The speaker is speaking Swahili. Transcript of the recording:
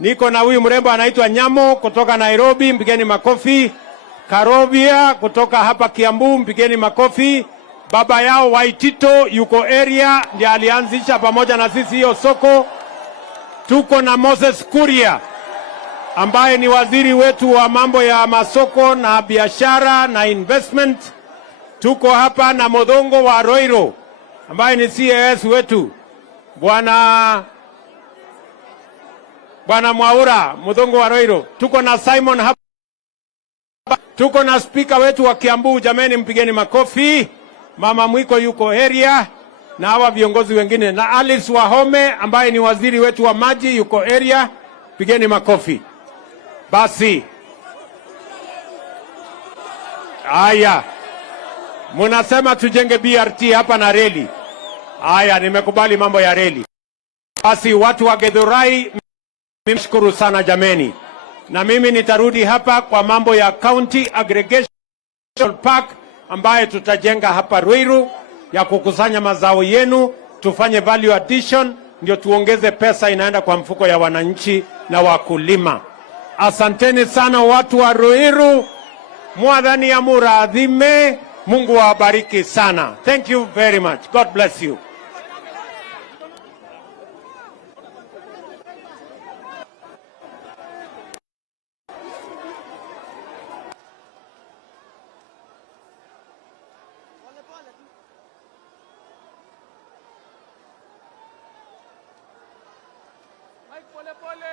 Niko na huyu mrembo anaitwa Nyamo kutoka Nairobi, mpigeni makofi. Karobia kutoka hapa Kiambu, mpigeni makofi. Baba yao Waitito yuko area, ndiye alianzisha pamoja na sisi hiyo soko. Tuko na Moses Kuria ambaye ni waziri wetu wa mambo ya masoko na biashara na investment. Tuko hapa na Modongo wa Roiro ambaye ni CAS wetu. Bwana Mwaura, Modongo wa Roiro. Tuko na Simon hapa. Tuko na speaker wetu wa Kiambu, jameni mpigeni makofi. Mama Mwiko yuko area na hawa viongozi wengine, na Alice Wahome ambaye ni waziri wetu wa maji yuko area, pigeni makofi. Basi haya, munasema tujenge BRT hapa na reli. Haya, nimekubali mambo ya reli. Basi watu wa Githurai, nimeshukuru sana jameni, na mimi nitarudi hapa kwa mambo ya County Aggregation Park ambaye tutajenga hapa Ruiru ya kukusanya mazao yenu, tufanye value addition, ndio tuongeze pesa inaenda kwa mfuko ya wananchi na wakulima. Asanteni sana watu wa Ruiru, Mwathani ya muradhime, Mungu awabariki sana. Thank you very much. God bless you. Pole pole.